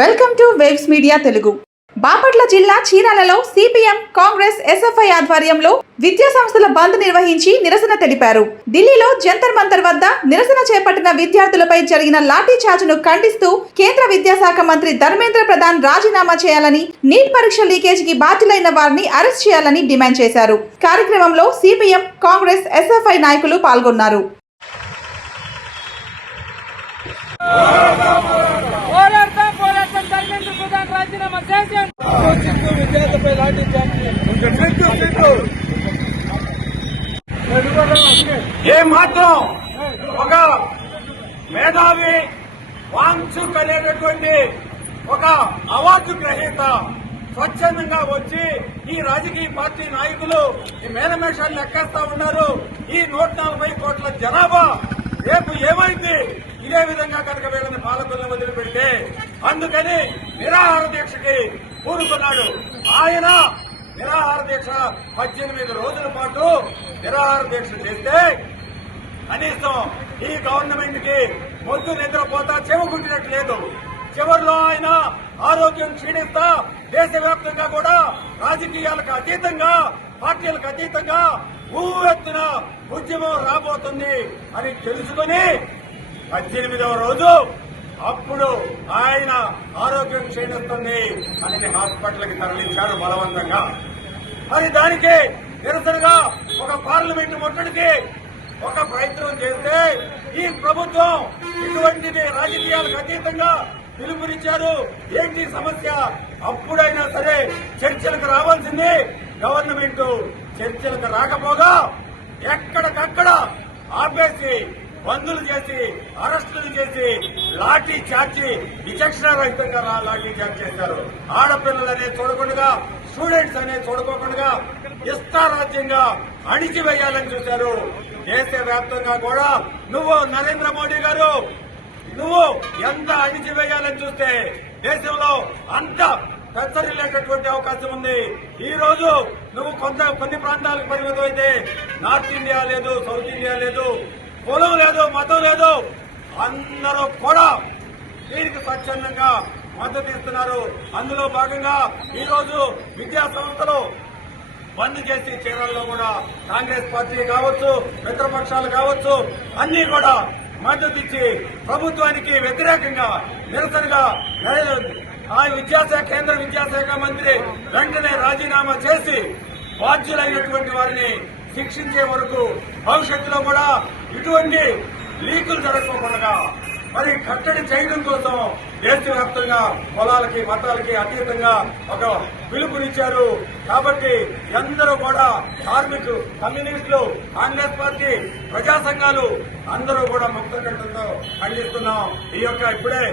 Welcome to waves media Telugu. Bapatla జిల్లా చీరాలలో CPM, Congress, SFI ఆధ్వర్యంలో విద్యా సంస్థల బంద్ నిర్వహించి నిరసన తెలిపారు. ఢిల్లీలో జంతర్ మంతర్ వద్ద నిరసన చేపట్టిన విద్యార్థులపై జరిగిన లాఠీ చార్జ్ను ఖండిస్తూ కేంద్ర విద్యాశాఖ మంత్రి ధర్మేంద్ర ప్రధాన్ రాజీనామా చేయాలని, నీట్ పరీక్ష లీకేజీకి బాధ్యులైన వారిని అరెస్ట్ చేయాలని డిమాండ్ చేశారు. కార్యక్రమంలో సిపిఎం, కాంగ్రెస్, ఎస్ఎఫ్ఐ నాయకులు పాల్గొన్నారు. ఏ మాత్రం ఒక మేధావి వాంఛుక్ అనేటటువంటి ఒక అవార్డు గ్రహీత స్వచ్ఛందంగా వచ్చి ఈ రాజకీయ పార్టీ నాయకులు ఈ మేనమేషాలు లెక్కేస్తా ఉన్నారు. ఈ 140 కోట్ల జనాభా రేపు ఏమైంది? ఇదే విధంగా కనుక వీళ్ళని పాలకులను వదిలిపెడితే అందుకని నిరాహార దీక్షకి కూరుకున్నాడు. ఆయన నిరాహార దీక్ష 18 రోజుల పాటు నిరాహార దీక్ష చేస్తే కనీసం ఈ గవర్నమెంట్ కి మొద్దు నిద్రపోతా చెవుకుంటున్నట్లేదు. చివరిలో ఆయన ఆరోగ్యం క్షీణిస్తా దేశవ్యాప్తంగా కూడా రాజకీయాలకు అతీతంగా, పార్టీలకు అతీతంగా ఊవెత్తున ఉద్యమం రాబోతుంది అని తెలుసుకుని 18వ రోజు అప్పుడు ఆయన ఆరోగ్యం క్షీణిస్తుంది అని హాస్పిటల్కి తరలించారు బలవంతంగా. మరి దానికి నిరసనగా ఒక పార్లమెంటు ముట్టడికి ఒక ప్రయత్నం చేస్తే ఈ ప్రభుత్వం ఇటువంటిది రాజకీయాలకు అతీతంగా పిలుపునిచ్చారు. ఏంటి సమస్య? అప్పుడైనా సరే చర్చలకు రావాల్సింది గవర్నమెంట్. చర్చలకు రాకపోగా ఎక్కడికక్కడ ఆపేసి బందులు చేసి, అరెస్టులు చేసి, లాఠీ చార్జి విచక్షణారహితంగా లాఠీ చార్జ్ చేశారు. ఆడపిల్లలనే చూడకుండా, స్టూడెంట్స్ అనే చూడకోకుండా ఇష్టారాజ్యంగా అణిచివేయాలని చూశారు. దేశవ్యాప్తంగా కూడా నువ్వు నరేంద్ర మోడీ గారు నువ్వు ఎంత అణిచివేయాలని చూస్తే దేశంలో అంత పెద్దరిల్లేటటువంటి అవకాశం ఉంది. ఈ రోజు నువ్వు కొన్ని ప్రాంతాలకు పరిమితం అయితే నార్త్ ఇండియా లేదు, సౌత్ ఇండియా లేదు, కులం లేదు, మతం లేదు, అందరూ కూడా దీనికి స్వచ్ఛందంగా మద్దతు ఇస్తున్నారు. అందులో భాగంగా ఈ రోజు విద్యా సంస్థలు బంద్ చేసి చీరాలలో కూడా కాంగ్రెస్ పార్టీ కావచ్చు, మిత్రపక్షాలు కావచ్చు, అన్ని కూడా మద్దతు ఇచ్చి ప్రభుత్వానికి వ్యతిరేకంగా నిరసనగా ఆ కేంద్ర విద్యాశాఖ మంత్రి వెంటనే రాజీనామా చేసి బాధ్యులైనటువంటి వారిని శిక్షించే వరకు భవిష్యత్తులో కూడా ఇటువంటి లీకులు జరగకుండా మరి కట్టడి చేయడం కోసం దేశవ్యాప్తంగా కులాలకి, మతాలకి అతీతంగా ఒక పిలుపునిచ్చారు. కాబట్టి అందరూ కూడా కార్మికులు, కమ్యూనిస్టులు, కాంగ్రెస్ పార్టీ, ప్రజా సంఘాలు అందరూ కూడా ముక్త కంఠంతో ఖండిస్తున్నాం. ఈ యొక్క ఇప్పుడే